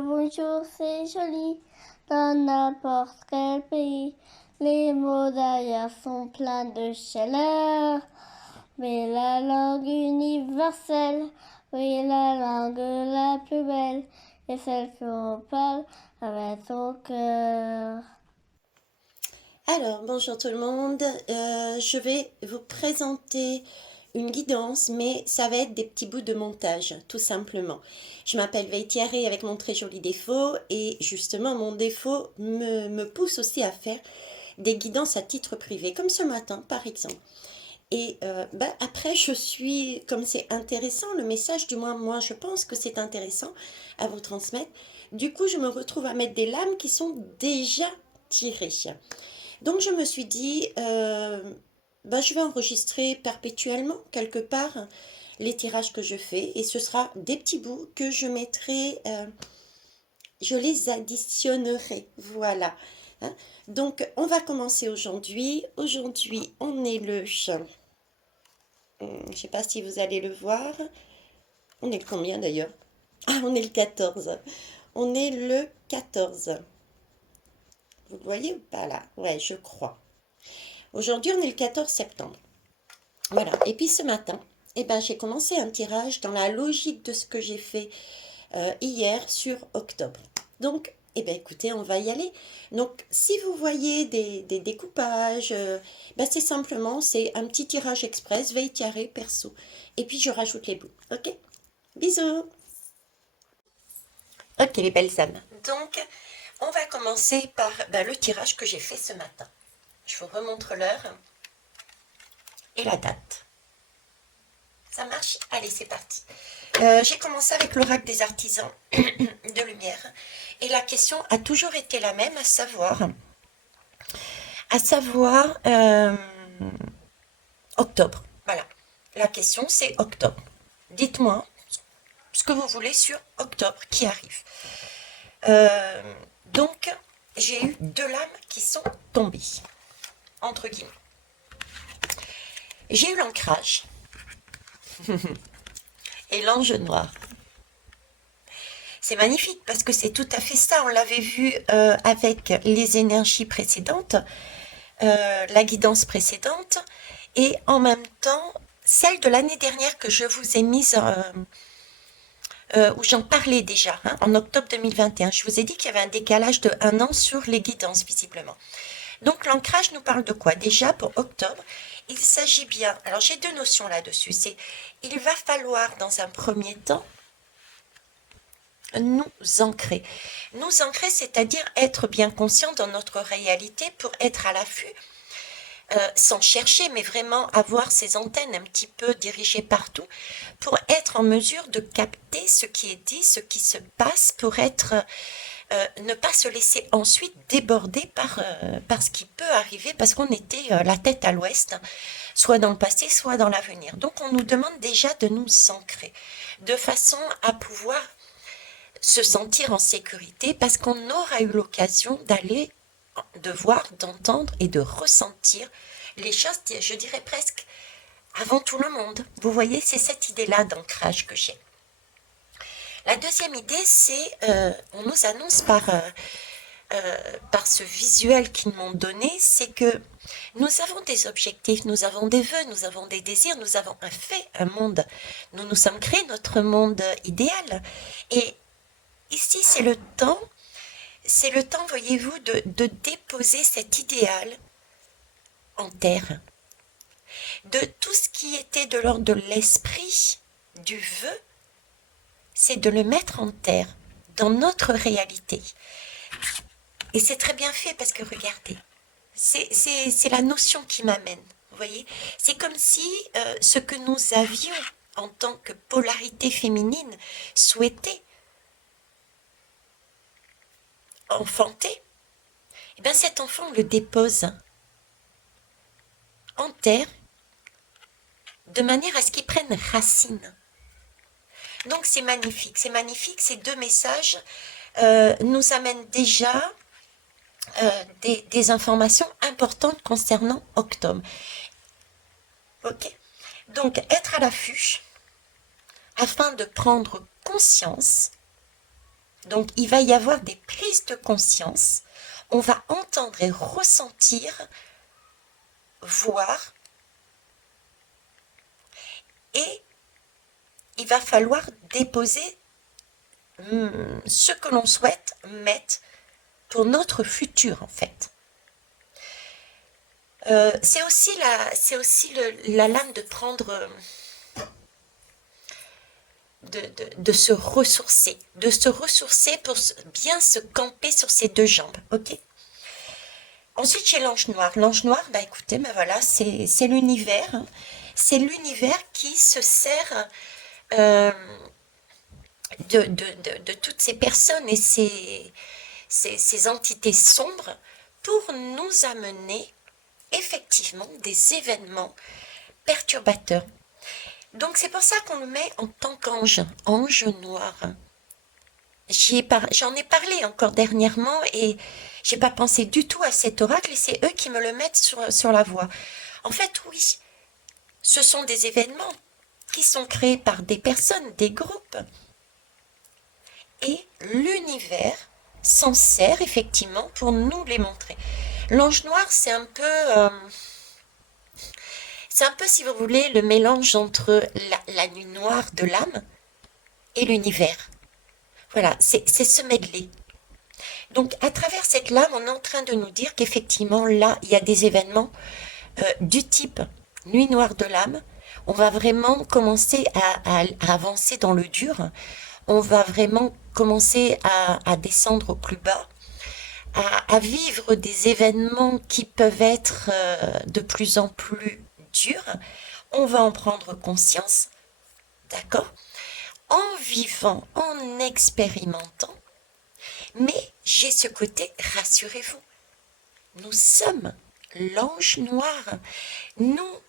bonjour, c'est joli. Dans n'importe quel pays, les mots d'ailleurs sont pleins de chaleur. Mais la langue universelle, oui, la langue la plus belle, est celle qu'on parle avec son cœur. Alors, bonjour tout le monde. Je vais vous présenter une guidance, mais ça va être des petits bouts de montage, tout simplement. Je m'appelle Veitiaré avec mon très joli défaut, et justement, mon défaut me pousse aussi à faire des guidances à titre privé, comme ce matin, par exemple. Et après, comme c'est intéressant, le message, du moins, moi, je pense que c'est intéressant à vous transmettre. Du coup, je me retrouve à mettre des lames qui sont déjà tirées. Donc je me suis dit, je vais enregistrer perpétuellement quelque part les tirages que je fais, et ce sera des petits bouts que je mettrai, je les additionnerai, voilà. Hein. Donc on va commencer aujourd'hui. Aujourd'hui on est je ne sais pas si vous allez le voir. On est le combien d'ailleurs? Ah, on est le 14. On est le 14. Vous le voyez ou pas là? Ouais, je crois. Aujourd'hui on est le 14 septembre. Voilà. Et puis ce matin, j'ai commencé un tirage dans la logique de ce que j'ai fait hier sur octobre. Donc, écoutez, on va y aller. Donc, si vous voyez des découpages, c'est simplement, c'est un petit tirage express, veille carré, perso. Et puis, je rajoute les bouts. Ok? Bisous! Ok, les belles âmes. Donc, on va commencer par le tirage que j'ai fait ce matin. Je vous remontre l'heure et la date. Ça marche? Allez, c'est parti. J'ai commencé avec l'oracle des artisans de lumière. Et la question a toujours été la même, à savoir octobre. Voilà. La question, c'est octobre. Dites-moi ce que vous voulez sur octobre qui arrive. Euh, donc, j'ai eu deux lames qui sont tombées, entre guillemets. J'ai eu l'ancrage et l'ange noir. C'est magnifique parce que c'est tout à fait ça. On l'avait vu avec les énergies précédentes, la guidance précédente, et en même temps celle de l'année dernière que je vous ai mise, où j'en parlais déjà, hein, en octobre 2021. Je vous ai dit qu'il y avait un décalage de 1 an sur les guidances, visiblement. Donc l'ancrage nous parle de quoi? Déjà, pour octobre, il s'agit bien, alors j'ai deux notions là-dessus, c'est il va falloir dans un premier temps nous ancrer. Nous ancrer, c'est-à-dire être bien conscient dans notre réalité pour être à l'affût, sans chercher, mais vraiment avoir ses antennes un petit peu dirigées partout, pour être en mesure de capter ce qui est dit, ce qui se passe, pour ne pas se laisser ensuite déborder par ce qui peut arriver, parce qu'on était la tête à l'ouest, soit dans le passé, soit dans l'avenir. Donc on nous demande déjà de nous ancrer, de façon à pouvoir se sentir en sécurité, parce qu'on aura eu l'occasion d'aller, de voir, d'entendre et de ressentir les choses, je dirais presque, avant tout le monde. Vous voyez, c'est cette idée-là d'ancrage que j'ai. La deuxième idée, c'est, on nous annonce par ce visuel qu'ils m'ont donné, c'est que nous avons des objectifs, nous avons des vœux, nous avons des désirs, nous avons un monde. Nous nous sommes créés notre monde idéal. Et ici, c'est le temps, voyez-vous, de déposer cet idéal en terre. De tout ce qui était de l'ordre de l'esprit, du vœu, c'est de le mettre en terre, dans notre réalité. Et c'est très bien fait parce que regardez, c'est la notion qui m'amène. Vous voyez, c'est comme si ce que nous avions en tant que polarité féminine souhaité enfanter, et bien cet enfant on le dépose en terre de manière à ce qu'il prenne racine. Donc c'est magnifique, ces deux messages nous amènent déjà des informations importantes concernant octobre. Ok. Donc être à l'affût afin de prendre conscience Donc, il va y avoir des prises de conscience. On va entendre et ressentir, voir, et il va falloir déposer ce que l'on souhaite mettre pour notre futur, en fait. C'est aussi la lame de prendre, de se ressourcer, pour bien se camper sur ses deux jambes, ok? Ensuite, j'ai l'ange noir. L'ange noir, bah écoutez, bah voilà, c'est l'univers. C'est l'univers qui se sert de toutes ces personnes et ces entités sombres pour nous amener effectivement des événements perturbateurs. Donc c'est pour ça qu'on le met en tant qu'ange, ange noir. J'en ai parlé encore dernièrement et j'ai pas pensé du tout à cet oracle et c'est eux qui me le mettent sur la voie. En fait, oui, ce sont des événements qui sont créés par des personnes, des groupes. Et l'univers s'en sert effectivement pour nous les montrer. L'ange noir, c'est un peu, si vous voulez, le mélange entre la nuit noire de l'âme et l'univers. Voilà, c'est ce medley. Donc, à travers cette lame, on est en train de nous dire qu'effectivement, là, il y a des événements du type nuit noire de l'âme. On va vraiment commencer à avancer dans le dur. On va vraiment commencer à descendre au plus bas, à vivre des événements qui peuvent être de plus en plus durs. On va en prendre conscience, d'accord? En vivant, en expérimentant. Mais j'ai ce côté, rassurez-vous, nous sommes l'ange noir. Nous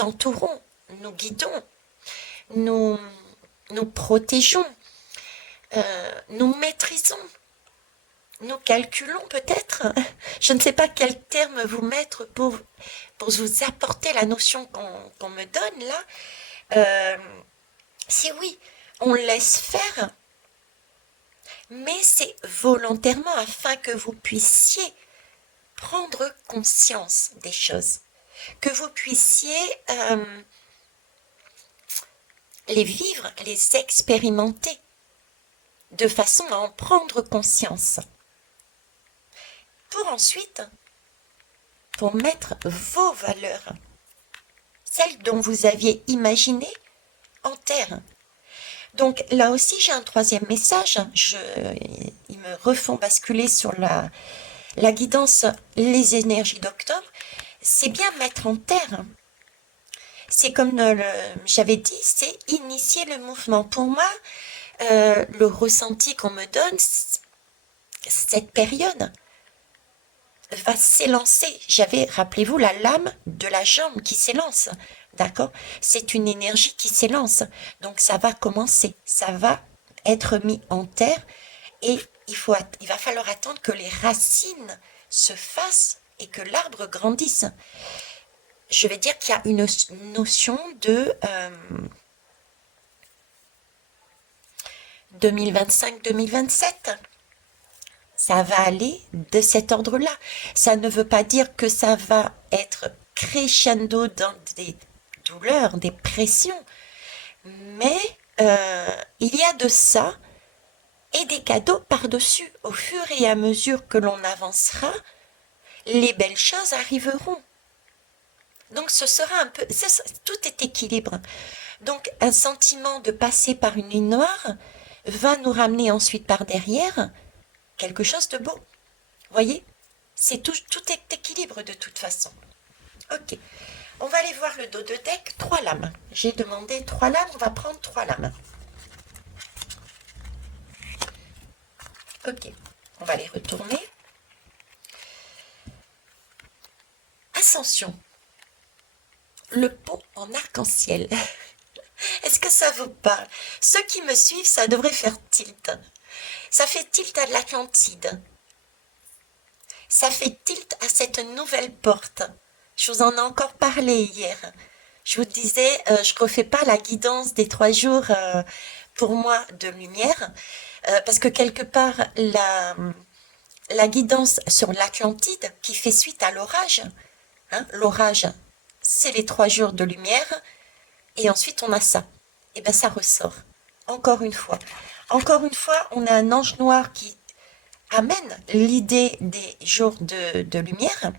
entourons, nous guidons, nous protégeons, nous maîtrisons, nous calculons peut-être. Je ne sais pas quel terme vous mettre pour vous apporter la notion qu'on me donne là. Si oui, on laisse faire, mais c'est volontairement afin que vous puissiez prendre conscience des choses, que vous puissiez les vivre, les expérimenter, de façon à en prendre conscience. Pour ensuite, pour mettre vos valeurs, celles dont vous aviez imaginé, en terre. Donc là aussi, j'ai un troisième message. Ils me refont basculer sur la guidance, les énergies d'octobre. C'est bien mettre en terre. C'est comme j'avais dit, c'est initier le mouvement. Pour moi, le ressenti qu'on me donne, cette période va s'élancer. J'avais, rappelez-vous, la lame de la jambe qui s'élance, d'accord? C'est une énergie qui s'élance. Donc ça va commencer, ça va être mis en terre et il va falloir attendre que les racines se fassent et que l'arbre grandisse. Je vais dire qu'il y a une notion de 2025-2027. Ça va aller de cet ordre-là. Ça ne veut pas dire que ça va être crescendo dans des douleurs, des pressions, mais il y a de ça et des cadeaux par-dessus. Au fur et à mesure que l'on avancera, les belles choses arriveront. Donc ce sera un peu, tout est équilibre. Donc un sentiment de passer par une nuit noire va nous ramener ensuite par derrière quelque chose de beau. Voyez, tout est équilibre de toute façon. Ok, on va aller voir le dos de deck, 3 lames. J'ai demandé 3 lames, on va prendre 3 lames. Ok, on va les retourner. Ascension. Le pont en arc-en-ciel. Est-ce que ça vous parle? Ceux qui me suivent, ça devrait faire tilt. Ça fait tilt à l'Atlantide. Ça fait tilt à cette nouvelle porte. Je vous en ai encore parlé hier. Je vous disais, je ne refais pas la guidance des 3 jours pour moi de lumière. parce que quelque part, la guidance sur l'Atlantide qui fait suite à l'orage, hein, l'orage, c'est les 3 jours de lumière, et ensuite on a ça. Et bien ça ressort. Encore une fois. Encore une fois, on a un ange noir qui amène l'idée des jours de lumière,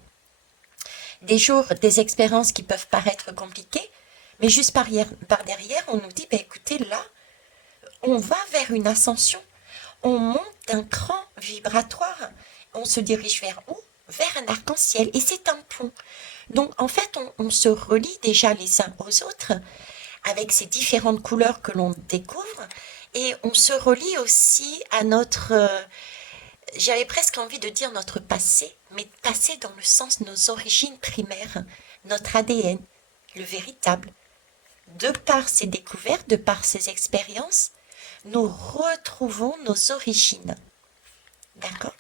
des jours, des expériences qui peuvent paraître compliquées, mais juste par derrière, on nous dit, ben écoutez, là, on va vers une ascension, on monte d'un cran vibratoire, on se dirige vers où? Vers un arc-en-ciel, et c'est un pont. Donc en fait, on se relie déjà les uns aux autres, avec ces différentes couleurs que l'on découvre, et on se relie aussi à notre, j'avais presque envie de dire notre passé, mais passé dans le sens de nos origines primaires, notre ADN, le véritable. De par ces découvertes, de par ces expériences, nous retrouvons nos origines. D'accord?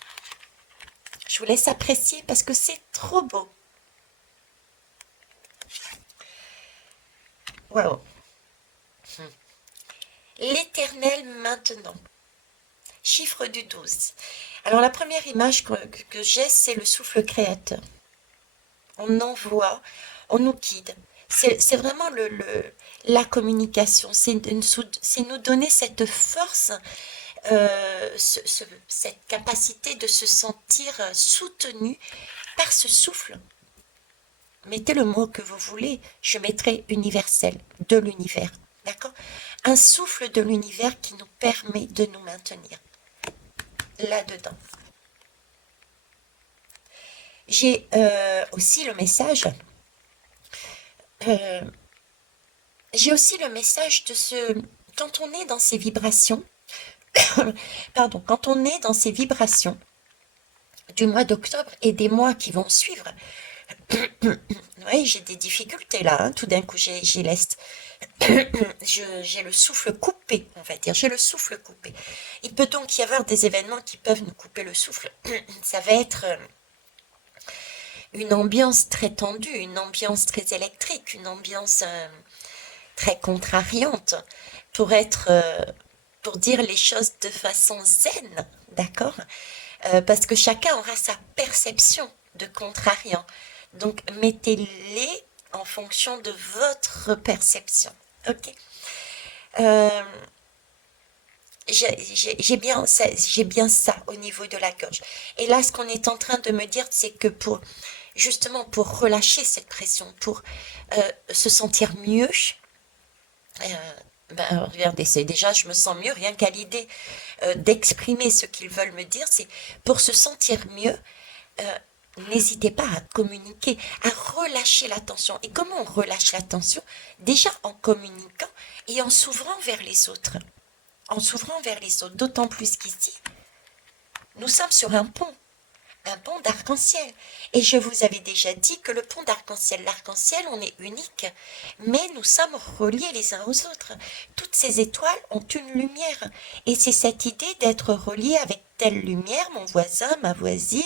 Je vous laisse apprécier parce que c'est trop beau. Waouh! L'éternel maintenant. Chiffre du 12. Alors la première image que j'ai, c'est le souffle créateur. On envoie, on nous guide. C'est vraiment la communication, c'est nous donner cette force, cette capacité de se sentir soutenu par ce souffle. Mettez le mot que vous voulez, je mettrai universel, de l'univers, d'accord? Un souffle de l'univers qui nous permet de nous maintenir là-dedans. J'ai aussi le message, de ce, quand on est dans ces vibrations, pardon, quand on est dans ces vibrations du mois d'octobre et des mois qui vont suivre, oui, j'ai des difficultés là, hein, tout d'un coup j'ai le souffle coupé, on va dire, j'ai le souffle coupé. Il peut donc y avoir des événements qui peuvent nous couper le souffle. Ça va être une ambiance très tendue, une ambiance très électrique, une ambiance très contrariante pour dire les choses de façon zen, d'accord? Parce que chacun aura sa perception de contrariant. Donc mettez-les en fonction de votre perception. Ok. J'ai bien ça au niveau de la gorge. Et là, ce qu'on est en train de me dire, c'est que justement pour relâcher cette pression, pour se sentir mieux, regardez, c'est déjà, je me sens mieux rien qu'à l'idée d'exprimer ce qu'ils veulent me dire, c'est pour se sentir mieux. N'hésitez pas à communiquer, à relâcher la tension. Et comment on relâche la tension? Déjà en communiquant et en s'ouvrant vers les autres. En s'ouvrant vers les autres, d'autant plus qu'ici, nous sommes sur un pont d'arc-en-ciel. Et je vous avais déjà dit que le pont d'arc-en-ciel, l'arc-en-ciel, on est unique, mais nous sommes reliés les uns aux autres. Toutes ces étoiles ont une lumière. Et c'est cette idée d'être relié avec telle lumière, mon voisin, ma voisine,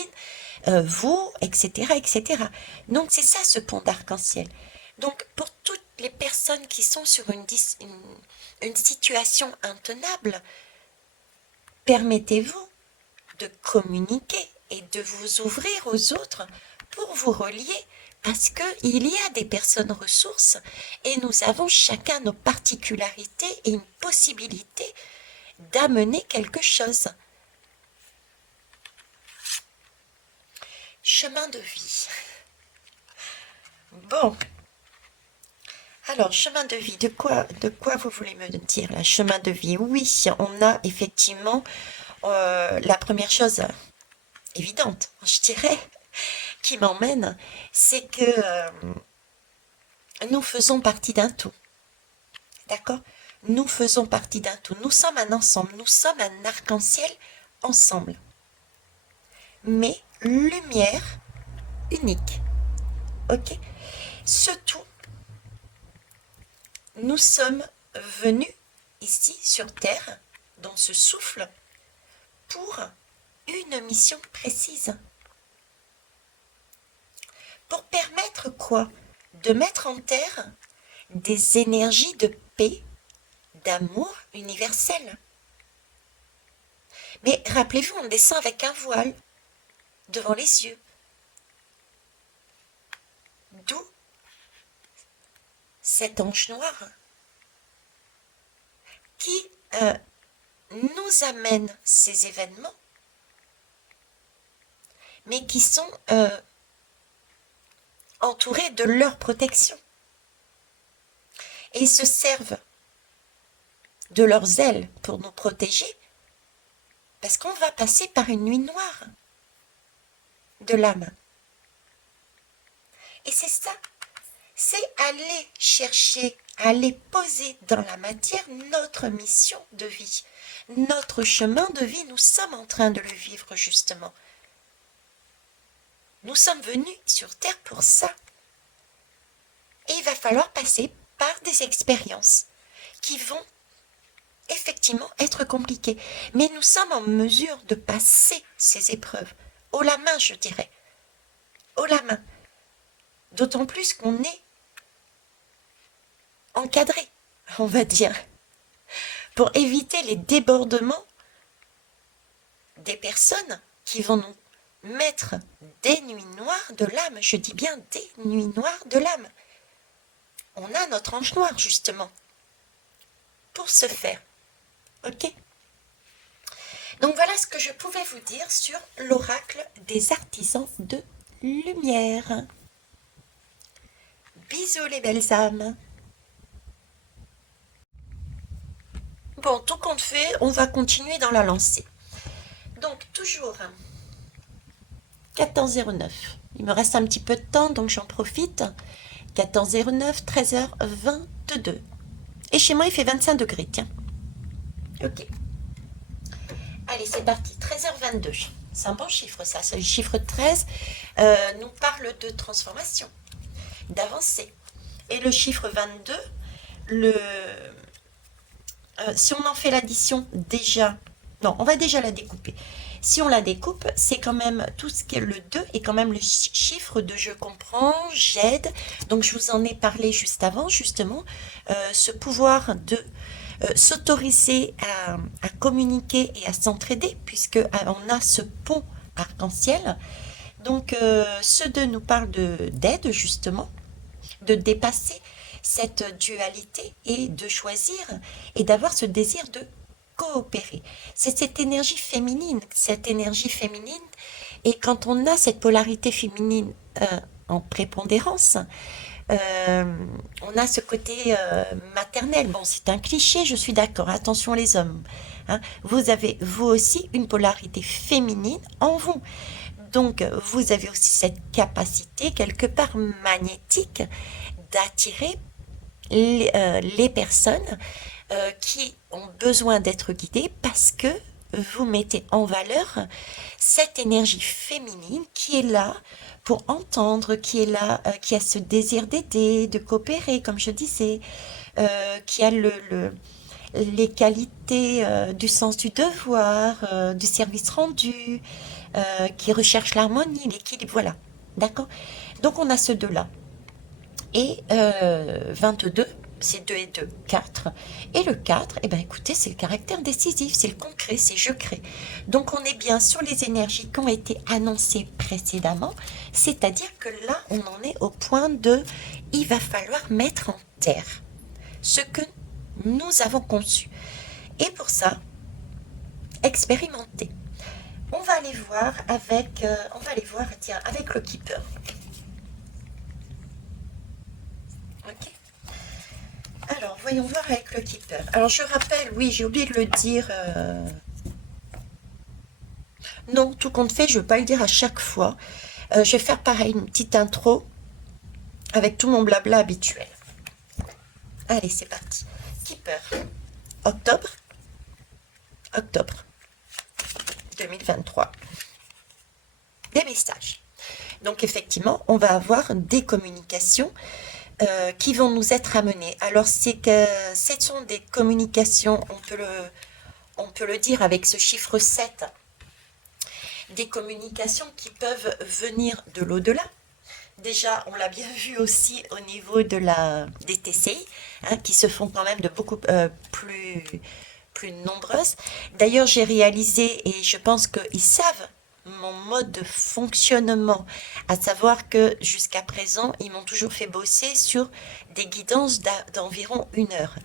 vous, etc., etc. Donc c'est ça ce pont d'arc-en-ciel. Donc pour toutes les personnes qui sont sur une situation intenable, permettez-vous de communiquer et de vous ouvrir aux autres pour vous relier, parce qu'il y a des personnes ressources et nous avons chacun nos particularités et une possibilité d'amener quelque chose. Chemin de vie. Bon. Alors, chemin de vie, de quoi vous voulez me dire là? Chemin de vie, oui, on a effectivement la première chose évidente, je dirais, qui m'emmène, c'est que nous faisons partie d'un tout. D'accord? Nous faisons partie d'un tout. Nous sommes un ensemble, nous sommes un arc-en-ciel ensemble. Mais lumière unique. Ok? Ce tout, nous sommes venus ici sur Terre, dans ce souffle, pour une mission précise. Pour permettre quoi? De mettre en Terre des énergies de paix, d'amour universel. rappelez-vous, on descend avec un voile devant les yeux. D'où cette ange noire qui nous amène ces événements, mais qui sont entourés de leur protection. Et ils se servent de leurs ailes pour nous protéger, parce qu'on va passer par une nuit noire de l'âme. Et c'est ça, c'est aller chercher, aller poser dans la matière notre mission de vie, notre chemin de vie. Nous sommes en train de le vivre justement. Nous sommes venus sur Terre pour ça. Et il va falloir passer par des expériences qui vont effectivement être compliquées. Mais nous sommes en mesure de passer ces épreuves, haut la main, je dirais. Haut la main. D'autant plus qu'on est encadré, on va dire, pour éviter les débordements des personnes qui vont nous mettre des nuits noires de l'âme. Je dis bien des nuits noires de l'âme. On a notre ange noir, justement, pour ce faire. Ok? Donc voilà ce que je pouvais vous dire sur l'oracle des artisans de lumière. Bisous les belles âmes. Bon, tout compte fait, on va continuer dans la lancée. Donc toujours 14h09. Il me reste un petit peu de temps, donc j'en profite. 14h09, 13h22. Et chez moi, il fait 25 degrés, tiens. Ok. Allez, c'est parti. 13h22. C'est un bon chiffre, ça. Le chiffre 13 nous parle de transformation, d'avancer. Et le chiffre 22, si on en fait l'addition déjà... Non, on va déjà la découper. Si on la découpe, c'est quand même tout ce qui est le 2 est quand même le chiffre de je comprends, j'aide. Donc je vous en ai parlé juste avant, justement, ce pouvoir de s'autoriser à communiquer et à s'entraider, puisque on a ce pont arc-en-ciel. Donc ce 2 nous parle d'aide, justement, de dépasser cette dualité et de choisir et d'avoir ce désir de coopérer. C'est cette énergie féminine, et quand on a cette polarité féminine en prépondérance, on a ce côté maternel. Bon, c'est un cliché, je suis d'accord, attention les hommes, hein. Vous avez, vous aussi, une polarité féminine en vous. Donc, vous avez aussi cette capacité, quelque part magnétique, d'attirer les personnes qui ont besoin d'être guidées, parce que vous mettez en valeur cette énergie féminine qui est là pour entendre, qui est là, qui a ce désir d'aider, de coopérer, comme je disais, qui a les qualités du sens du devoir, du service rendu, qui recherche l'harmonie, l'équilibre, voilà. D'accord? Donc on a ce 2-là. Et 22, c'est 2 et 2, 4. Et le 4, eh ben écoutez, c'est le caractère décisif, c'est le concret, c'est je crée. Donc on est bien sur les énergies qui ont été annoncées précédemment, c'est-à-dire que là, on en est au point de, il va falloir mettre en terre ce que nous avons conçu. Et pour ça, expérimenter. On va aller voir avec, tiens, avec le Keeper. Ok. Alors, voyons voir avec le Keeper. Alors, je rappelle, oui, j'ai oublié de le dire. Non, tout compte fait, je ne veux pas le dire à chaque fois. Je vais faire pareil, une petite intro avec tout mon blabla habituel. Allez, c'est parti. Keeper. Octobre 2023. Des messages. Donc, effectivement, on va avoir des communications qui vont nous être amenées. Alors, ce sont des communications, on peut le dire avec ce chiffre 7, des communications qui peuvent venir de l'au-delà. Déjà, on l'a bien vu aussi au niveau des TCI, hein, qui se font quand même de beaucoup plus nombreuses. D'ailleurs, j'ai réalisé, et je pense qu'ils savent mon mode de fonctionnement, à savoir que jusqu'à présent, ils m'ont toujours fait bosser sur des guidances d'environ 1 heure.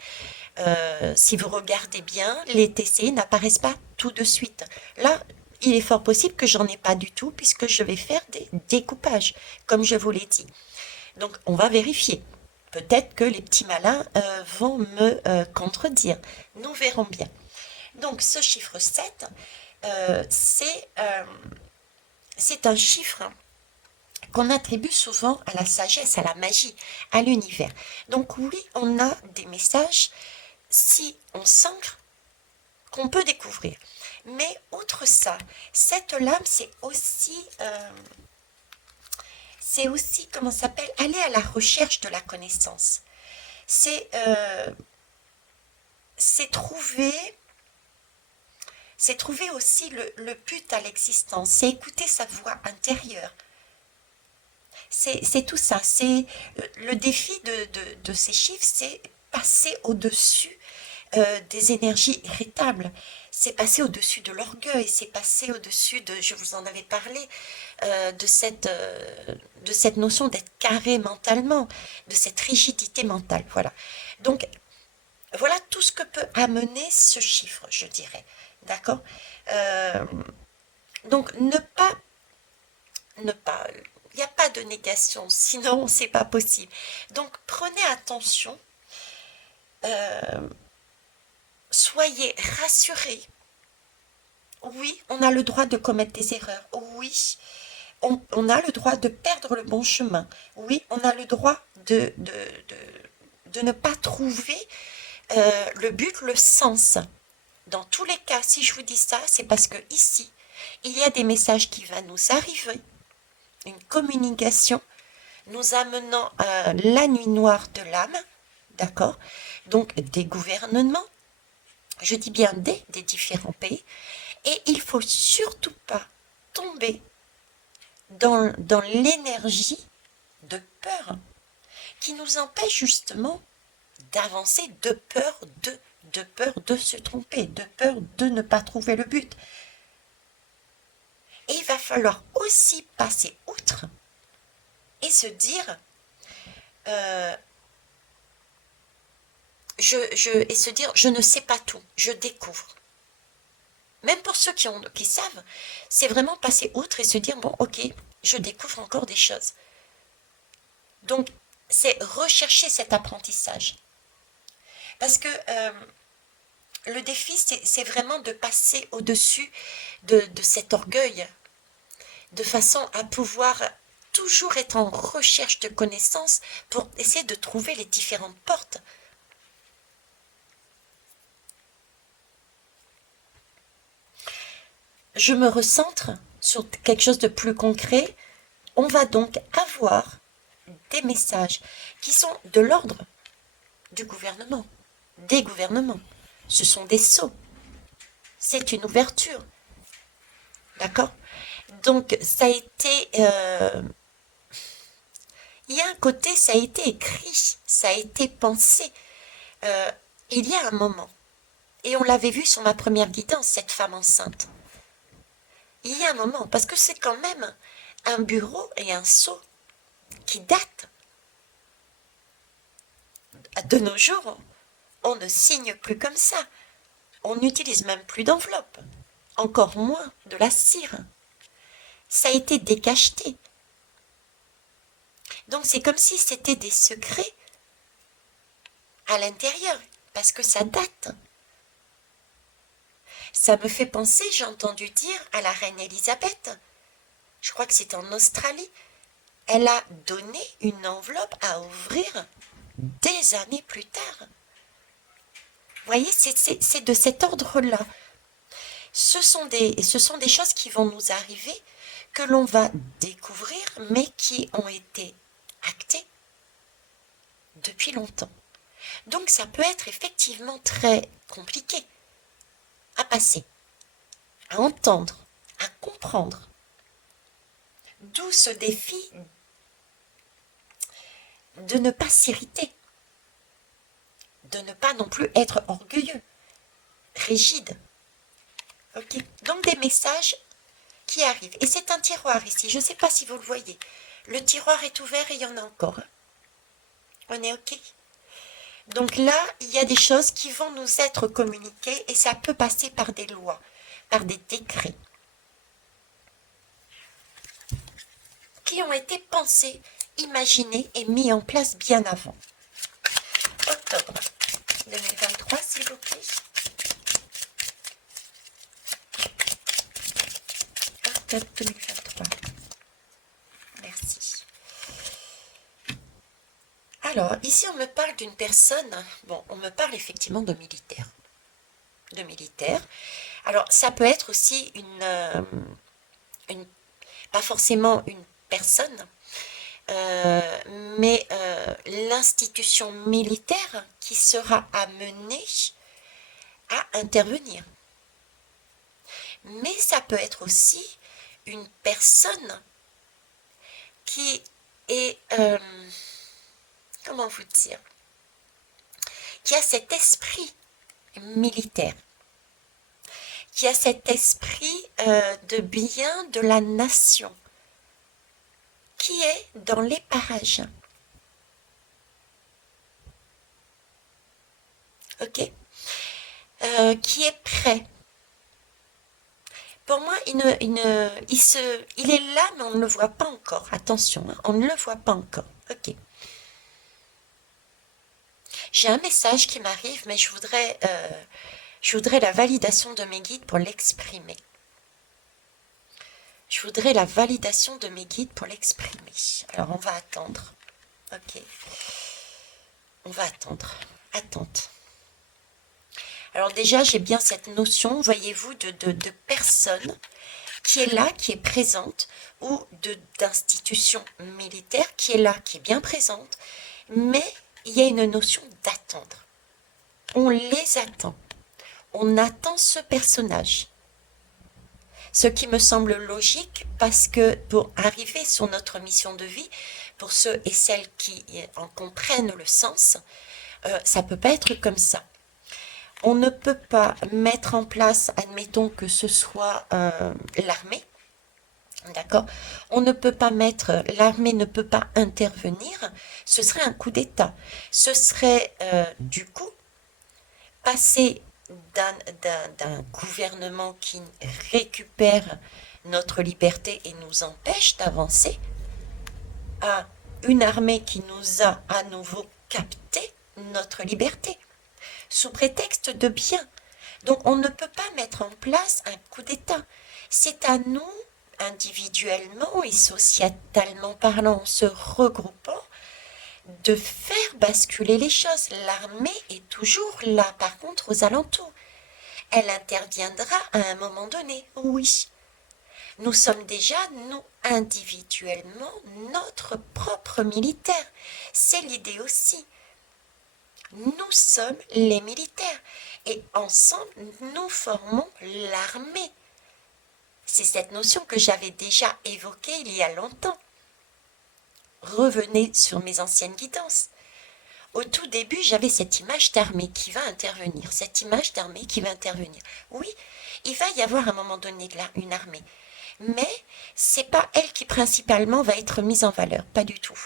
Si vous regardez bien, les TCI n'apparaissent pas tout de suite. Là, il est fort possible que j'en ai pas du tout puisque je vais faire des découpages, comme je vous l'ai dit. Donc, on va vérifier. Peut-être que les petits malins vont me contredire. Nous verrons bien. Donc, ce chiffre 7, c'est un chiffre qu'on attribue souvent à la sagesse, à la magie, à l'univers. Donc oui, on a des messages, si on s'ancre, qu'on peut découvrir. Mais outre ça, cette lame, c'est aussi, comment ça s'appelle, aller à la recherche de la connaissance. C'est c'est trouver, c'est trouver aussi le but à l'existence, c'est écouter sa voix intérieure. C'est tout ça. C'est le défi de ces chiffres, c'est passer au-dessus des énergies irritables. C'est passer au-dessus de l'orgueil, c'est passer au-dessus de, je vous en avais parlé, de cette notion d'être carré mentalement, de cette rigidité mentale. Voilà. Donc, voilà tout ce que peut amener ce chiffre, je dirais. D'accord. Euh, donc, ne pas, il n'y a pas de négation, sinon c'est pas possible. Donc, prenez attention, euh, soyez rassurés. Oui, on a le droit de commettre des erreurs. Oui, on a le droit de perdre le bon chemin. Oui, on a le droit de ne pas trouver le but, le sens. Dans tous les cas, si je vous dis ça, c'est parce que ici, il y a des messages qui vont nous arriver, une communication nous amenant à la nuit noire de l'âme, d'accord? Donc des gouvernements, je dis bien des différents pays, et il faut surtout pas tomber dans l'énergie de peur qui nous empêche justement d'avancer, de peur de se tromper, de peur de ne pas trouver le but. Et il va falloir aussi passer outre et se dire, je ne sais pas tout, je découvre. Même pour ceux qui savent, c'est vraiment passer outre et se dire, bon, ok, je découvre encore des choses. Donc, c'est rechercher cet apprentissage. Parce que le défi, c'est vraiment de passer au-dessus de cet orgueil, de façon à pouvoir toujours être en recherche de connaissances pour essayer de trouver les différentes portes. Je me recentre sur quelque chose de plus concret. On va donc avoir des messages qui sont de l'ordre du gouvernement, des gouvernements. Ce sont des sceaux. C'est une ouverture. D'accord? Donc, ça a été... il y a un côté, ça a été écrit, ça a été pensé. Il y a un moment, et on l'avait vu sur ma première guidance, cette femme enceinte. Il y a un moment, parce que c'est quand même un bureau et un sceau qui datent. De nos jours, on ne signe plus comme ça. On n'utilise même plus d'enveloppe, encore moins de la cire. Ça a été décacheté. Donc c'est comme si c'était des secrets à l'intérieur, parce que ça date. Ça me fait penser, j'ai entendu dire, à la reine Elisabeth. Je crois que c'est en Australie. Elle a donné une enveloppe à ouvrir des années plus tard. Vous voyez, c'est de cet ordre-là. Ce sont des choses qui vont nous arriver, que l'on va découvrir, mais qui ont été actées depuis longtemps. Donc ça peut être effectivement très compliqué à passer, à entendre, à comprendre. D'où ce défi de ne pas s'irriter, de ne pas non plus être orgueilleux. rigide. Ok, donc des messages qui arrivent. Et c'est un tiroir ici, je ne sais pas si vous le voyez. Le tiroir est ouvert et il y en a encore. On est ok? Donc là, il y a des choses qui vont nous être communiquées et ça peut passer par des lois, par des décrets qui ont été pensés, imaginés et mis en place bien avant. Octobre 2023, s'il vous plaît. Octobre 2023. Merci. Alors, ici, on me parle d'une personne, bon, on me parle effectivement de militaire. De militaire. Alors, ça peut être aussi pas forcément une personne, mais l'institution militaire qui sera amenée à intervenir. Mais ça peut être aussi une personne qui est, comment vous dire, qui a cet esprit militaire, qui a cet esprit de bien de la nation, qui est dans les parages. Ok, qui est prêt. Pour moi, il est là, mais on ne le voit pas encore. Attention, hein, on ne le voit pas encore. Ok. J'ai un message qui m'arrive, mais je voudrais la validation de mes guides pour l'exprimer. Je voudrais la validation de mes guides pour l'exprimer. Alors, on va attendre. Ok. On va attendre. Attente. Alors déjà, j'ai bien cette notion, voyez-vous, de personne qui est là, qui est présente, ou d'institution militaire qui est là, qui est bien présente, mais il y a une notion d'attendre. On les attend. On attend ce personnage. Ce qui me semble logique parce que pour arriver sur notre mission de vie, pour ceux et celles qui en comprennent le sens, ça ne peut pas être comme ça. On ne peut pas mettre en place, admettons que ce soit l'armée, d'accord? On ne peut pas mettre, l'armée ne peut pas intervenir, ce serait un coup d'État. Ce serait du coup passer d'un gouvernement qui récupère notre liberté et nous empêche d'avancer à une armée qui nous a à nouveau capté notre liberté sous prétexte de bien. Donc on ne peut pas mettre en place un coup d'État. C'est à nous, individuellement et sociétalement parlant, en se regroupant, de faire basculer les choses. L'armée est toujours là, par contre, aux alentours. Elle interviendra à un moment donné, oui. Nous sommes déjà, nous, individuellement, notre propre militaire. C'est l'idée aussi. Nous sommes les militaires et ensemble, nous formons l'armée. C'est cette notion que j'avais déjà évoquée il y a longtemps. Revenez sur mes anciennes guidances. Au tout début, j'avais cette image d'armée qui va intervenir, cette image d'armée qui va intervenir. Oui, il va y avoir à un moment donné là une armée, mais c'est pas elle qui principalement va être mise en valeur, pas du tout.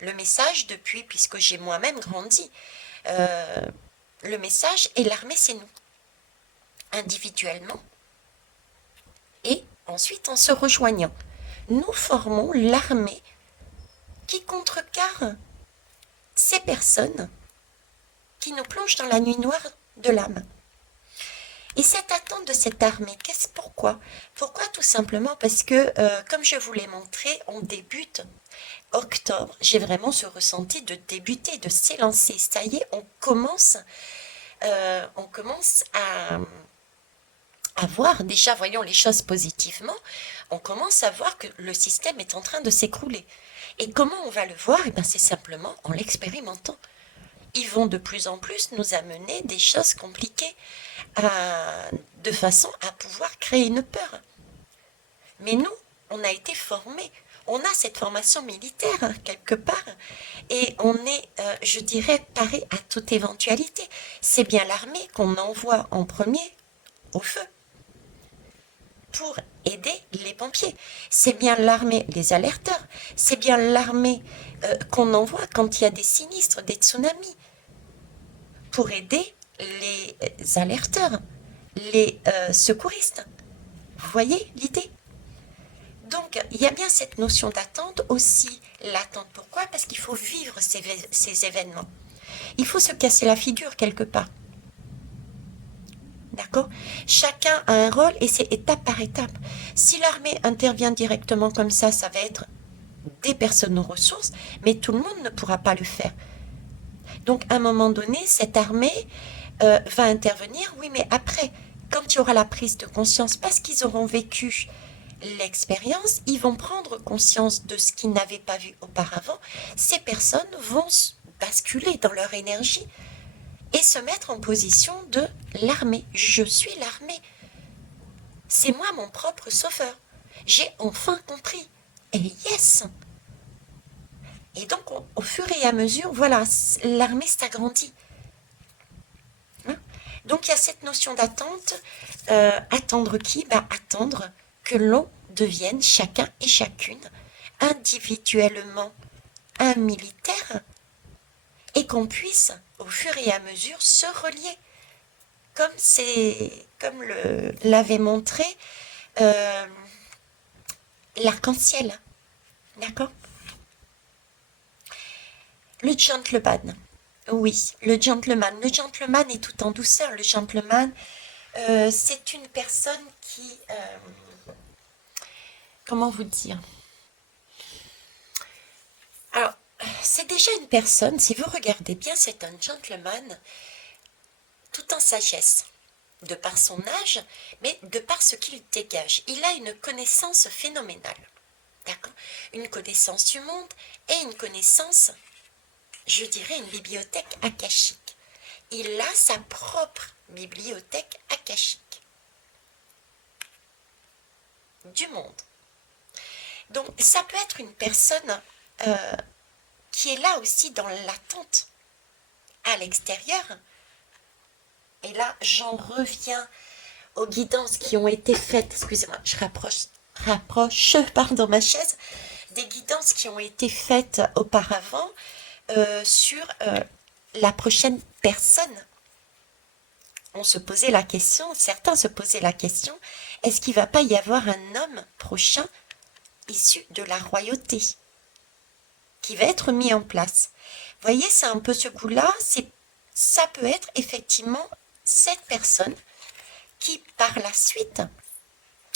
Le message depuis, puisque j'ai moi-même grandi, le message et l'armée, c'est nous, individuellement, et ensuite en se rejoignant. Nous formons l'armée qui contrecarre ces personnes qui nous plongent dans la nuit noire de l'âme. Et cette attente de cette armée, pourquoi? Pourquoi? Tout simplement parce que, comme je vous l'ai montré, on débute octobre, j'ai vraiment ce ressenti de débuter, de s'élancer. Ça y est, on commence à voir, déjà voyons les choses positivement, on commence à voir que le système est en train de s'écrouler. Et comment on va le voir? Eh bien, c'est simplement en l'expérimentant. Ils vont de plus en plus nous amener des choses compliquées de façon à pouvoir créer une peur. Mais nous, on a été formés, on a cette formation militaire, hein, quelque part, et on est, je dirais, paré à toute éventualité. C'est bien l'armée qu'on envoie en premier au feu pour aider les pompiers. C'est bien l'armée, les alerteurs. C'est bien l'armée qu'on envoie quand il y a des sinistres, des tsunamis, pour aider les alerteurs, les secouristes. Vous voyez l'idée? Donc, il y a bien cette notion d'attente aussi. L'attente, pourquoi? Parce qu'il faut vivre ces événements. Il faut se casser la figure quelque part. D'accord? Chacun a un rôle et c'est étape par étape. Si l'armée intervient directement comme ça va être des personnes aux ressources, mais tout le monde ne pourra pas le faire. Donc, à un moment donné, cette armée va intervenir, oui, mais après, quand il y aura la prise de conscience, parce qu'ils auront vécu l'expérience, ils vont prendre conscience de ce qu'ils n'avaient pas vu auparavant. Ces personnes vont basculer dans leur énergie et se mettre en position de l'armée. Je suis l'armée. C'est moi mon propre sauveur. J'ai enfin compris. Et yes! Et donc, au fur et à mesure, voilà, l'armée s'agrandit. Hein? Donc, il y a cette notion d'attente. Attendre qui? Attendre que l'on devienne chacun et chacune individuellement un militaire et qu'on puisse au fur et à mesure se relier comme l'avait montré l'arc-en-ciel. D'accord? Le gentleman. Oui, le gentleman. Le gentleman est tout en douceur. Le gentleman, c'est une personne qui... comment vous dire? Alors, c'est déjà une personne, si vous regardez bien, c'est un gentleman tout en sagesse, de par son âge, mais de par ce qu'il dégage. Il a une connaissance phénoménale, d'accord? Une connaissance du monde et une connaissance, je dirais, une bibliothèque akashique. Il a sa propre bibliothèque akashique du monde. Donc, ça peut être une personne qui est là aussi dans l'attente à l'extérieur. Et là, j'en reviens aux guidances qui ont été faites. Excusez-moi, je rapproche ma chaise. Des guidances qui ont été faites auparavant sur la prochaine personne. On se posait la question, certains se posaient la question, est-ce qu'il ne va pas y avoir un homme prochain issu de la royauté qui va être mis en place? Vous voyez, c'est un peu ce coup-là, ça peut être effectivement cette personne qui, par la suite,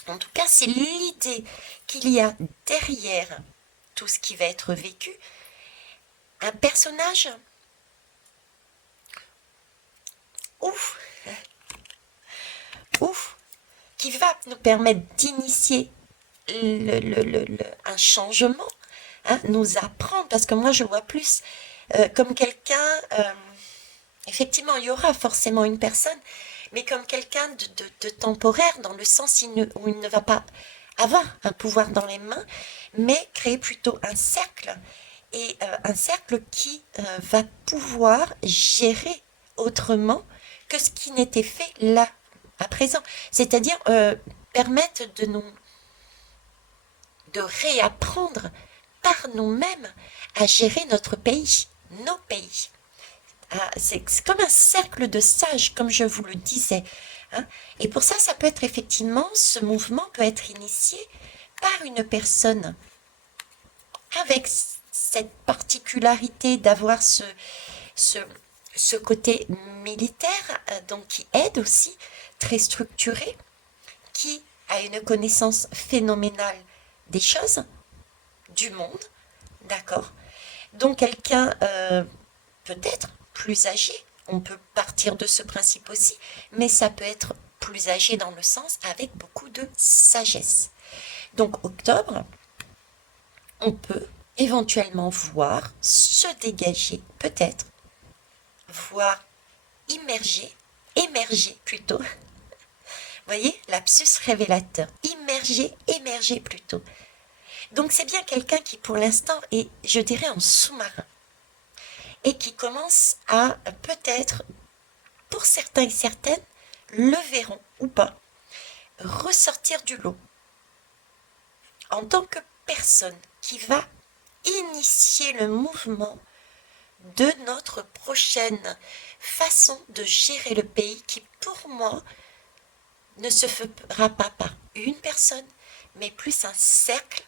en tout cas, c'est l'idée qu'il y a derrière tout ce qui va être vécu, un personnage ouf, qui va nous permettre d'initier un changement, hein, nous apprendre, parce que moi je vois plus comme quelqu'un, effectivement il y aura forcément une personne, mais comme quelqu'un de temporaire, dans le sens où il ne va pas avoir un pouvoir dans les mains, mais créer plutôt un cercle, et un cercle qui va pouvoir gérer autrement que ce qui n'était fait là, à présent. C'est-à-dire permettre de réapprendre par nous-mêmes à gérer notre pays, nos pays. C'est comme un cercle de sages, comme je vous le disais. Hein. Et pour ça, ça peut être effectivement, ce mouvement peut être initié par une personne avec cette particularité d'avoir ce côté militaire, donc qui aide aussi, très structuré, qui a une connaissance phénoménale des choses, du monde, d'accord? Donc quelqu'un peut-être plus âgé, on peut partir de ce principe aussi, mais ça peut être plus âgé dans le sens avec beaucoup de sagesse. Donc octobre, on peut éventuellement voir se dégager, peut-être, voir émerger plutôt. Vous voyez, lapsus révélateur, émerger plutôt. Donc c'est bien quelqu'un qui pour l'instant est, je dirais, en sous-marin et qui commence à peut-être, pour certains et certaines, le verront ou pas, ressortir du lot en tant que personne qui va initier le mouvement de notre prochaine façon de gérer le pays qui, pour moi, ne se fera pas par une personne, mais plus un cercle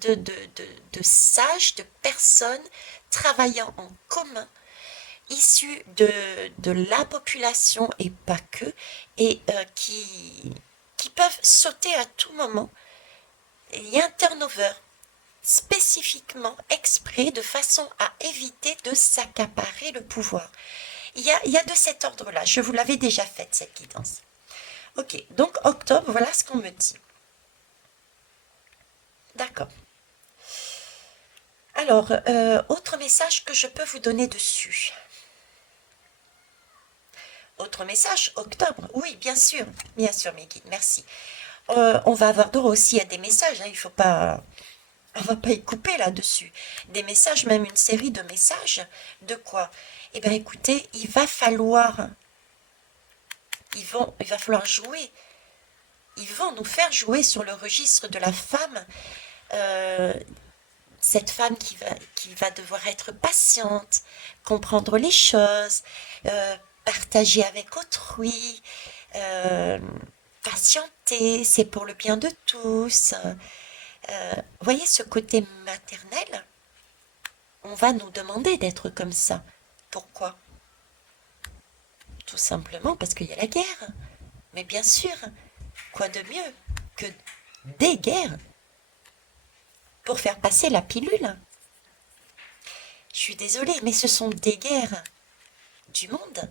de sages, de personnes travaillant en commun, issus de la population et pas que, et qui peuvent sauter à tout moment. Il y a un turnover spécifiquement exprès de façon à éviter de s'accaparer le pouvoir. Il y a de cet ordre-là. Je vous l'avais déjà faite, cette guidance. Ok, donc octobre, voilà ce qu'on me dit. D'accord. Alors, autre message que je peux vous donner dessus. Autre message, octobre, oui, bien sûr, mes guides, merci. On va avoir droit aussi à des messages, hein, on va pas y couper là-dessus. Des messages, même une série de messages, de quoi? Eh bien, écoutez, il va falloir jouer. Ils vont nous faire jouer sur le registre de la femme, cette femme qui va devoir être patiente, comprendre les choses, partager avec autrui, patienter, c'est pour le bien de tous. Voyez ce côté maternel? On va nous demander d'être comme ça. Pourquoi? Tout simplement parce qu'il y a la guerre. Mais bien sûr, quoi de mieux que des guerres pour faire passer la pilule? Je suis désolée, mais ce sont des guerres du monde.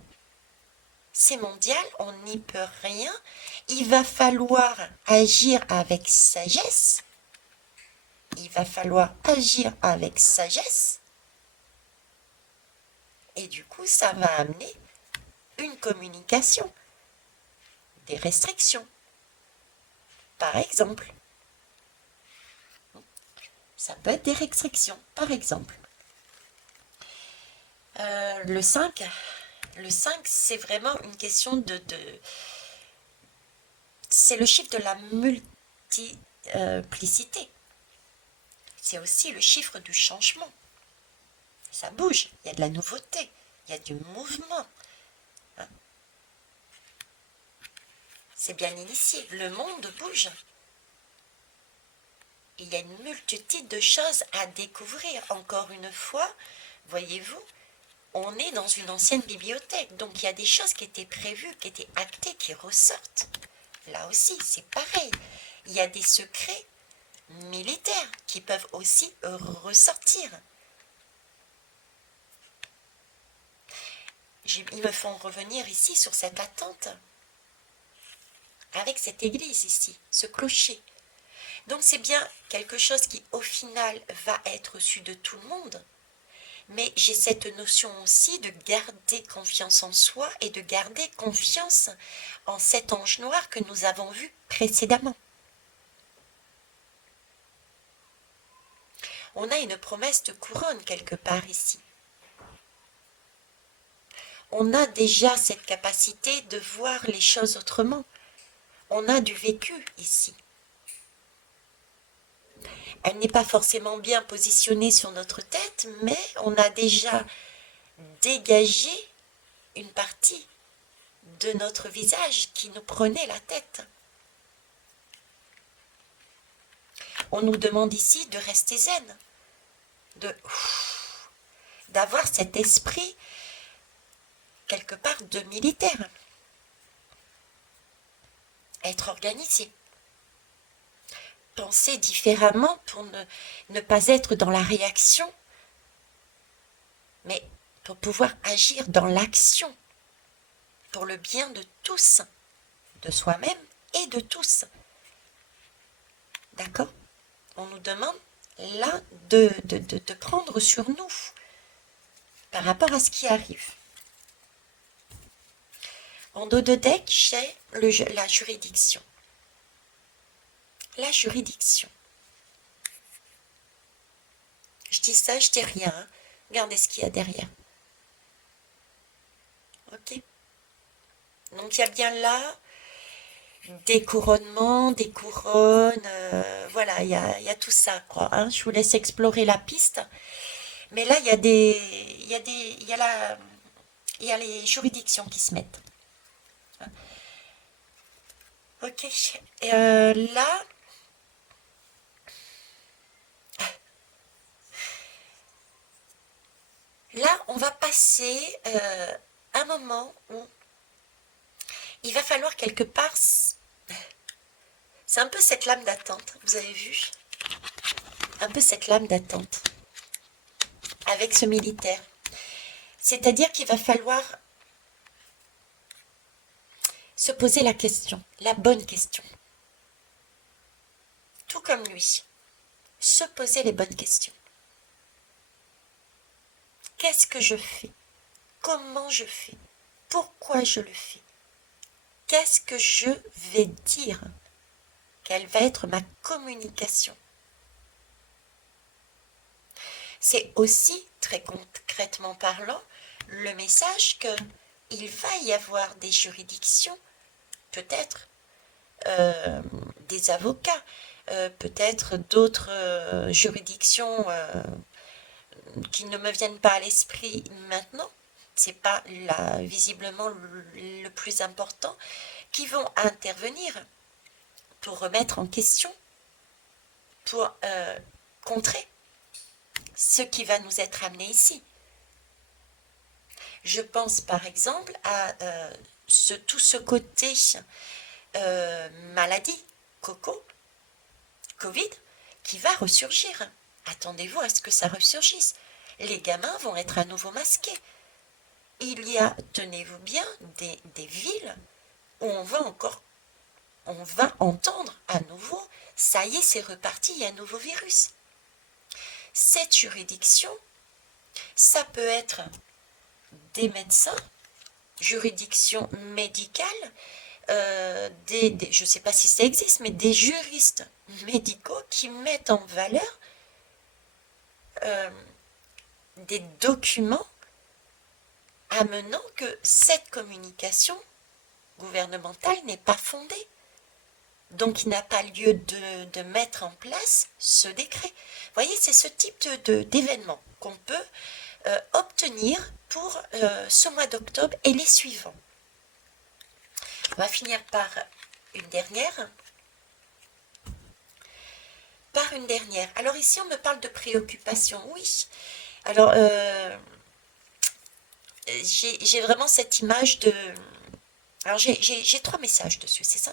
C'est mondial, on n'y peut rien. Il va falloir agir avec sagesse. Il va falloir agir avec sagesse. Et du coup, ça va amener une communication, des restrictions. Par exemple. Ça peut être des restrictions, par exemple. Le 5, c'est vraiment une question c'est le chiffre de la multiplicité. C'est aussi le chiffre du changement. Ça bouge, il y a de la nouveauté, il y a du mouvement. Hein? C'est bien initié, le monde bouge. Il y a une multitude de choses à découvrir. Encore une fois, voyez-vous, on est dans une ancienne bibliothèque, donc il y a des choses qui étaient prévues, qui étaient actées, qui ressortent. Là aussi, c'est pareil. Il y a des secrets militaires qui peuvent aussi ressortir. Ils me font revenir ici sur cette attente, avec cette église ici, ce clocher. Donc c'est bien quelque chose qui, au final, va être reçu de tout le monde. Mais j'ai cette notion aussi de garder confiance en soi et de garder confiance en cet ange noir que nous avons vu précédemment. On a une promesse de couronne quelque part ici. On a déjà cette capacité de voir les choses autrement. On a du vécu ici. Elle n'est pas forcément bien positionnée sur notre tête, mais on a déjà dégagé une partie de notre visage qui nous prenait la tête. On nous demande ici de rester zen, d'avoir cet esprit quelque part de militaire, être organisé, penser différemment pour ne pas être dans la réaction, mais pour pouvoir agir dans l'action, pour le bien de tous, de soi-même et de tous. D'accord? On nous demande là de prendre sur nous par rapport à ce qui arrive. En dos de deck, j'ai la juridiction. la juridiction. Je dis ça, je dis rien. Hein. Regardez ce qu'il y a derrière. Ok. Donc il y a bien là des couronnements, des couronnes, voilà, il y a tout ça, quoi. Hein. Je vous laisse explorer la piste. Mais là, il y a les juridictions qui se mettent. Ok. Là, on va passer un moment où il va falloir quelque part. C'est un peu cette lame d'attente, vous avez vu? Un peu cette lame d'attente avec ce militaire. C'est-à-dire qu'il va falloir se poser la question, la bonne question. Tout comme lui, se poser les bonnes questions. Qu'est-ce que je fais? Comment je fais? Pourquoi je le fais? Qu'est-ce que je vais dire? Quelle va être ma communication? C'est aussi, très concrètement parlant, le message qu'il va y avoir des juridictions, peut-être des avocats, peut-être d'autres juridictions qui ne me viennent pas à l'esprit maintenant, c'est pas là, visiblement le plus important, qui vont intervenir pour remettre en question, pour contrer ce qui va nous être amené ici. Je pense par exemple à tout ce côté maladie, Covid, qui va ressurgir. Attendez-vous à ce que ça ressurgisse. Les gamins vont être à nouveau masqués. Il y a, tenez-vous bien, des villes où on va entendre à nouveau, ça y est, c'est reparti, il y a un nouveau virus. Cette juridiction, ça peut être des médecins, juridiction médicale, je ne sais pas si ça existe, mais des juristes médicaux qui mettent en valeur des documents amenant que cette communication gouvernementale n'est pas fondée. Donc il n'a pas lieu de mettre en place ce décret. Vous voyez, c'est ce type d'événement qu'on peut obtenir pour ce mois d'octobre et les suivants. On va finir par une dernière. Alors ici, on me parle de préoccupation. Oui. Alors, j'ai vraiment cette image de... Alors, j'ai 3 messages dessus, c'est ça?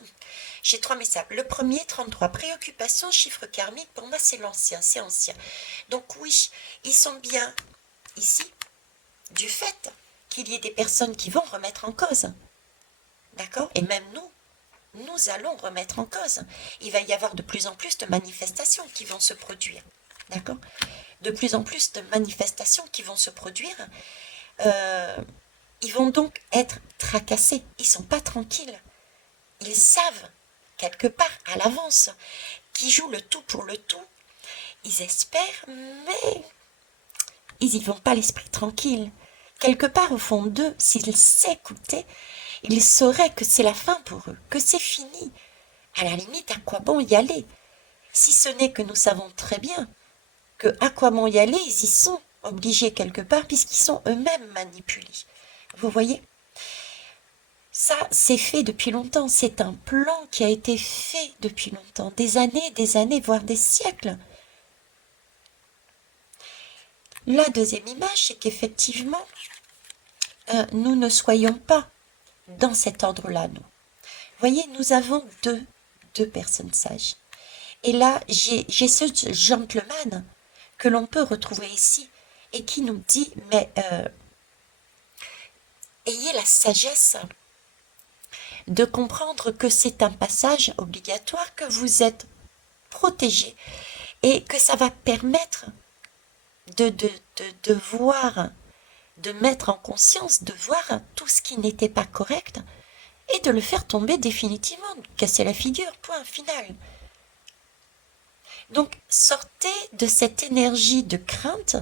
J'ai 3 messages. Le premier, 33. Préoccupation, chiffre karmique. Pour moi, c'est l'ancien, c'est ancien. Donc oui, ils sont bien ici du fait qu'il y ait des personnes qui vont remettre en cause. D'accord? Et même nous allons remettre en cause. Il va y avoir de plus en plus de manifestations qui vont se produire. D'accord? De plus en plus de manifestations qui vont se produire. Ils vont donc être tracassés. Ils ne sont pas tranquilles. Ils savent, quelque part, à l'avance, qu'ils jouent le tout pour le tout. Ils espèrent, mais ils n'y vont pas l'esprit tranquille. Quelque part, au fond d'eux, s'ils s'écoutaient, ils sauraient que c'est la fin pour eux, que c'est fini. À la limite, à quoi bon y aller? Si ce n'est que nous savons très bien que à quoi bon y aller, ils y sont obligés quelque part, puisqu'ils sont eux-mêmes manipulés. Vous voyez? Ça, c'est fait depuis longtemps. C'est un plan qui a été fait depuis longtemps. Des années, voire des siècles. La deuxième image, c'est qu'effectivement, nous ne soyons pas dans cet ordre-là, nous. Vous voyez, nous avons deux personnes sages. Et là, j'ai ce gentleman que l'on peut retrouver ici et qui nous dit, mais ayez la sagesse de comprendre que c'est un passage obligatoire, que vous êtes protégé et que ça va permettre de voir, de mettre en conscience, de voir tout ce qui n'était pas correct et de le faire tomber définitivement, de casser la figure, point final. Donc, sortez de cette énergie de crainte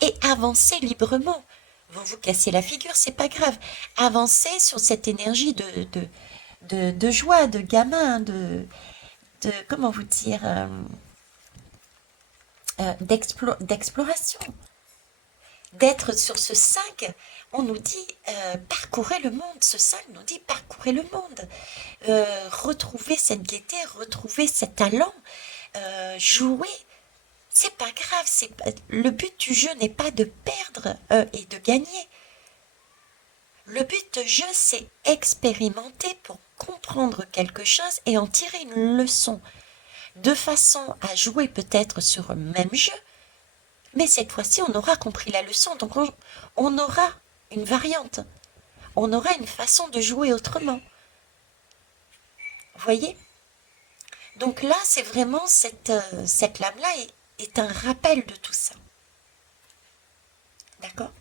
et avancez librement. Vous vous cassez la figure, c'est pas grave. Avancez sur cette énergie de joie, de gamin, comment vous dire, d'exploration. D'être sur ce 5, on nous dit parcourez le monde. Ce 5 nous dit parcourez le monde. Retrouvez cette gaieté, retrouvez cet talent, jouez. C'est pas grave, le but du jeu n'est pas de perdre et de gagner. Le but du jeu, c'est expérimenter pour comprendre quelque chose et en tirer une leçon, de façon à jouer peut-être sur un même jeu, mais cette fois-ci, on aura compris la leçon, donc on aura une variante, on aura une façon de jouer autrement. Vous voyez? Donc là, c'est vraiment cette lame-là est un rappel de tout ça. D'accord?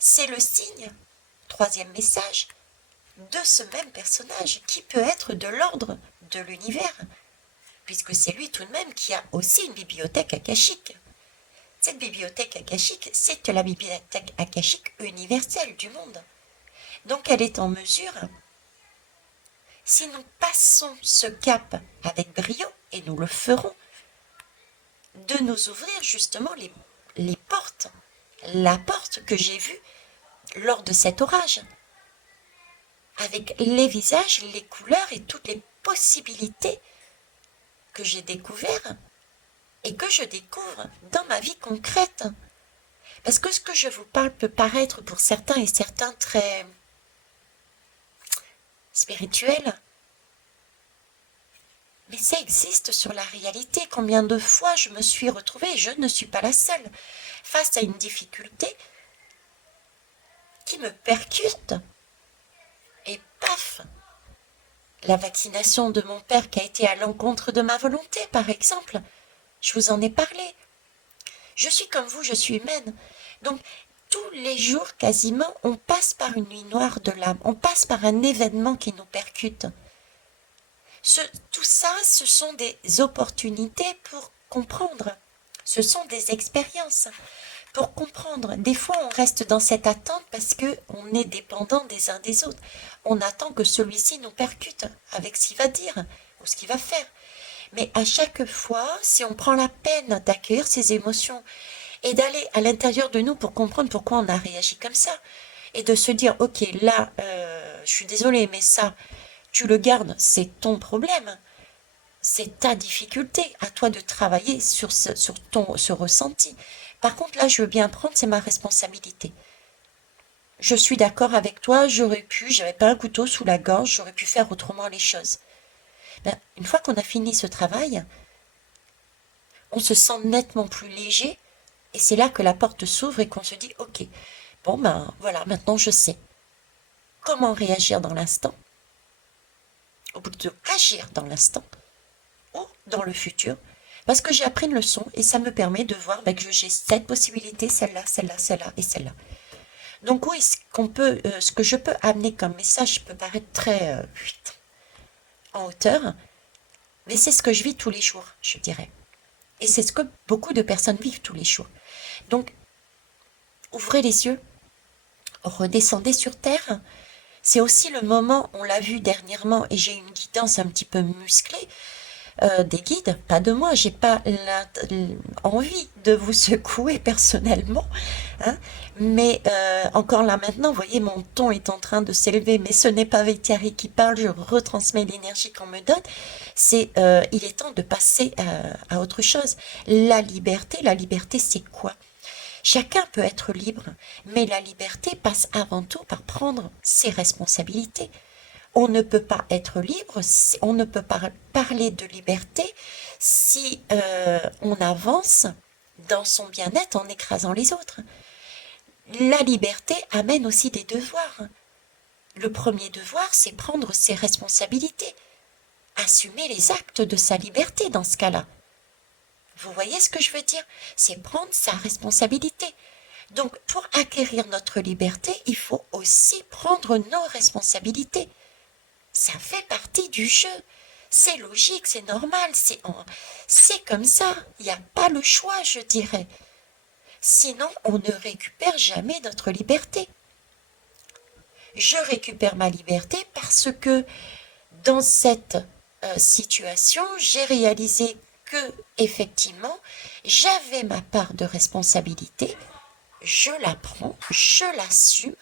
C'est le signe, troisième message, de ce même personnage qui peut être de l'ordre de l'univers, puisque c'est lui tout de même qui a aussi une bibliothèque akashique. Cette bibliothèque akashique, c'est la bibliothèque akashique universelle du monde. Donc elle est en mesure, si nous passons ce cap avec brio, et nous le ferons, de nous ouvrir justement les portes, la porte que j'ai vue lors de cet orage, avec les visages, les couleurs et toutes les possibilités que j'ai découvertes et que je découvre dans ma vie concrète. Parce que ce que je vous parle peut paraître pour certains et certains très spirituel, mais ça existe sur la réalité. Combien de fois je me suis retrouvée, et je ne suis pas la seule, face à une difficulté qui me percute. Et paf, la vaccination de mon père qui a été à l'encontre de ma volonté, par exemple. Je vous en ai parlé. Je suis comme vous, je suis humaine. Donc, tous les jours, quasiment, on passe par une nuit noire de l'âme. On passe par un événement qui nous percute. Tout ça, ce sont des opportunités pour comprendre. Ce sont des expériences pour comprendre. Des fois, on reste dans cette attente parce qu'on est dépendant des uns des autres. On attend que celui-ci nous percute avec ce qu'il va dire ou ce qu'il va faire. Mais à chaque fois, si on prend la peine d'accueillir ces émotions et d'aller à l'intérieur de nous pour comprendre pourquoi on a réagi comme ça, et de se dire, ok, là, je suis désolée, mais ça, tu le gardes, c'est ton problème, c'est ta difficulté, à toi de travailler sur ce ressenti. Par contre, là, je veux bien prendre, c'est ma responsabilité. Je suis d'accord avec toi, j'avais pas un couteau sous la gorge, j'aurais pu faire autrement les choses. Ben, une fois qu'on a fini ce travail, on se sent nettement plus léger, et c'est là que la porte s'ouvre et qu'on se dit, ok, bon ben voilà, maintenant je sais comment réagir dans l'instant, au bout de agir dans l'instant, ou dans le futur, parce que j'ai appris une leçon, et ça me permet de voir ben, que j'ai cette possibilité, celle-là, celle-là, celle-là et celle-là. Donc oui, ce que je peux amener comme message peut paraître très en hauteur, mais c'est ce que je vis tous les jours, je dirais. Et c'est ce que beaucoup de personnes vivent tous les jours. Donc, ouvrez les yeux, redescendez sur Terre. C'est aussi le moment, on l'a vu dernièrement, et j'ai une guidance un petit peu musclée, des guides, pas de moi, j'ai pas envie de vous secouer personnellement, hein, mais encore là maintenant, vous voyez, mon ton est en train de s'élever, mais ce n'est pas Vétiari qui parle, je retransmets l'énergie qu'on me donne, il est temps de passer à autre chose. La liberté c'est quoi? Chacun peut être libre, mais la liberté passe avant tout par prendre ses responsabilités. On ne peut pas être libre, on ne peut pas parler de liberté si on avance dans son bien-être en écrasant les autres. La liberté amène aussi des devoirs. Le premier devoir, c'est prendre ses responsabilités, assumer les actes de sa liberté dans ce cas-là. Vous voyez ce que je veux dire? C'est prendre sa responsabilité. Donc, pour acquérir notre liberté, il faut aussi prendre nos responsabilités. Ça fait partie du jeu. C'est logique, c'est normal, c'est comme ça. Il n'y a pas le choix, je dirais. Sinon, on ne récupère jamais notre liberté. Je récupère ma liberté parce que dans cette situation, j'ai réalisé que, effectivement, j'avais ma part de responsabilité, je la prends, je l'assume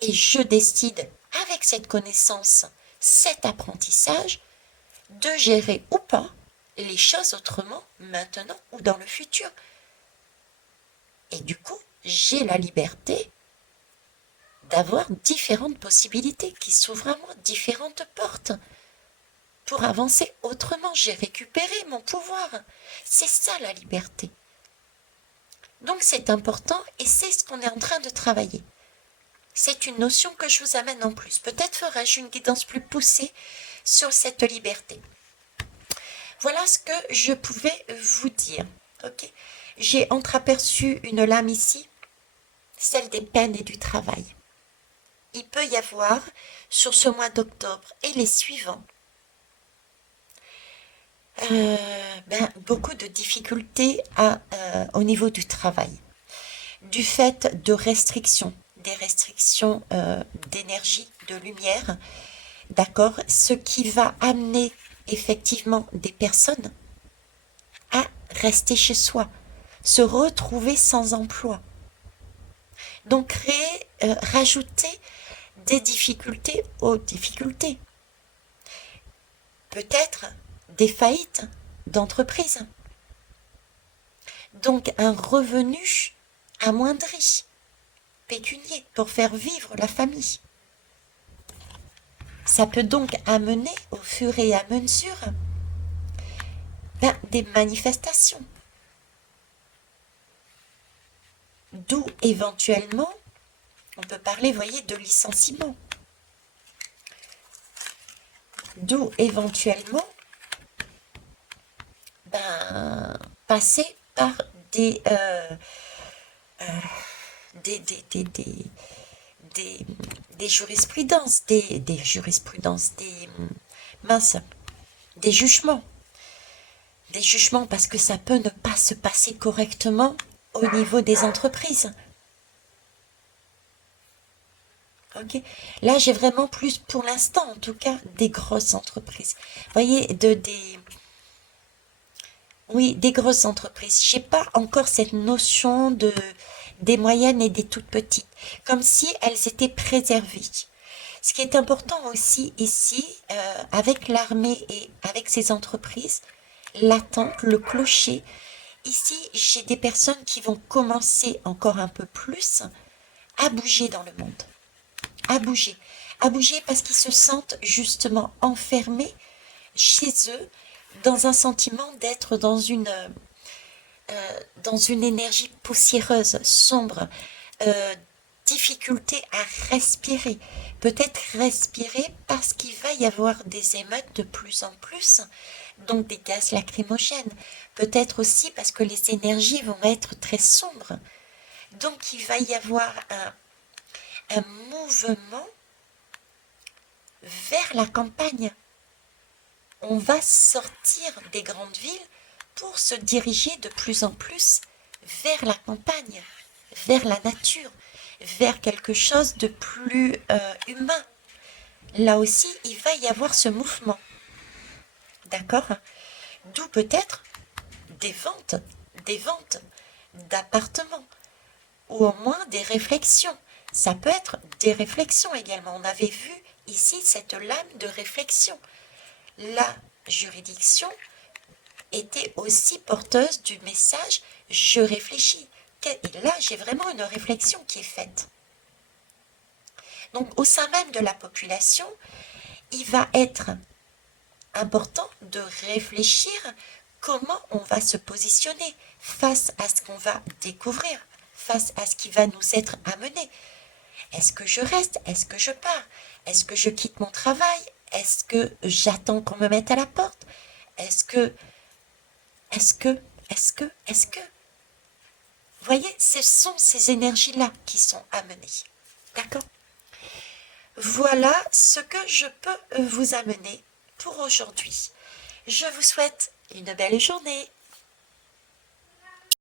et je décide, avec cette connaissance, cet apprentissage, de gérer ou pas les choses autrement, maintenant ou dans le futur. Et du coup, j'ai la liberté d'avoir différentes possibilités qui s'ouvrent à moi, différentes portes pour avancer autrement. J'ai récupéré mon pouvoir. C'est ça la liberté. Donc c'est important et c'est ce qu'on est en train de travailler. C'est une notion que je vous amène en plus. Peut-être ferai-je une guidance plus poussée sur cette liberté. Voilà ce que je pouvais vous dire. Okay. J'ai entreaperçu une lame ici, celle des peines et du travail. Il peut y avoir, sur ce mois d'octobre et les suivants, beaucoup de difficultés au niveau du travail, du fait de restrictions, des restrictions d'énergie, de lumière, d'accord, ce qui va amener effectivement des personnes à rester chez soi, se retrouver sans emploi. Donc rajouter des difficultés aux difficultés. Peut-être des faillites d'entreprises. Donc un revenu amoindri, pécunier, pour faire vivre la famille. Ça peut donc amener au fur et à mesure des manifestations. D'où éventuellement, on peut parler, voyez, de licenciement. D'où éventuellement passer par des jurisprudences, des jugements. Des jugements parce que ça peut ne pas se passer correctement au niveau des entreprises. Ok. Là, j'ai vraiment plus, pour l'instant en tout cas, des grosses entreprises. Vous voyez, des grosses entreprises. Je n'ai pas encore cette notion des moyennes et des toutes petites, comme si elles étaient préservées. Ce qui est important aussi ici, avec l'armée et avec ces entreprises, l'attente, le clocher. Ici, j'ai des personnes qui vont commencer encore un peu plus à bouger dans le monde. À bouger parce qu'ils se sentent justement enfermés chez eux dans un sentiment d'être dans une énergie poussiéreuse, sombre, difficulté à respirer. Peut-être respirer parce qu'il va y avoir des émeutes de plus en plus, donc des gaz lacrymogènes. Peut-être aussi parce que les énergies vont être très sombres. Donc il va y avoir un mouvement vers la campagne. On va sortir des grandes villes pour se diriger de plus en plus vers la campagne, vers la nature, vers quelque chose de plus humain. Là aussi, il va y avoir ce mouvement. D'accord? D'où peut-être des ventes d'appartements, ou au moins des réflexions. Ça peut être des réflexions également. On avait vu ici cette lame de réflexion. La juridiction était aussi porteuse du message « je réfléchis ». Et là, j'ai vraiment une réflexion qui est faite. Donc, au sein même de la population, il va être important de réfléchir comment on va se positionner face à ce qu'on va découvrir, face à ce qui va nous être amené. Est-ce que je reste? Est-ce que je pars? Est-ce que je quitte mon travail? Est-ce que j'attends qu'on me mette à la porte? Est-ce que Vous voyez, ce sont ces énergies-là qui sont amenées. D'accord? Voilà ce que je peux vous amener pour aujourd'hui. Je vous souhaite une belle journée.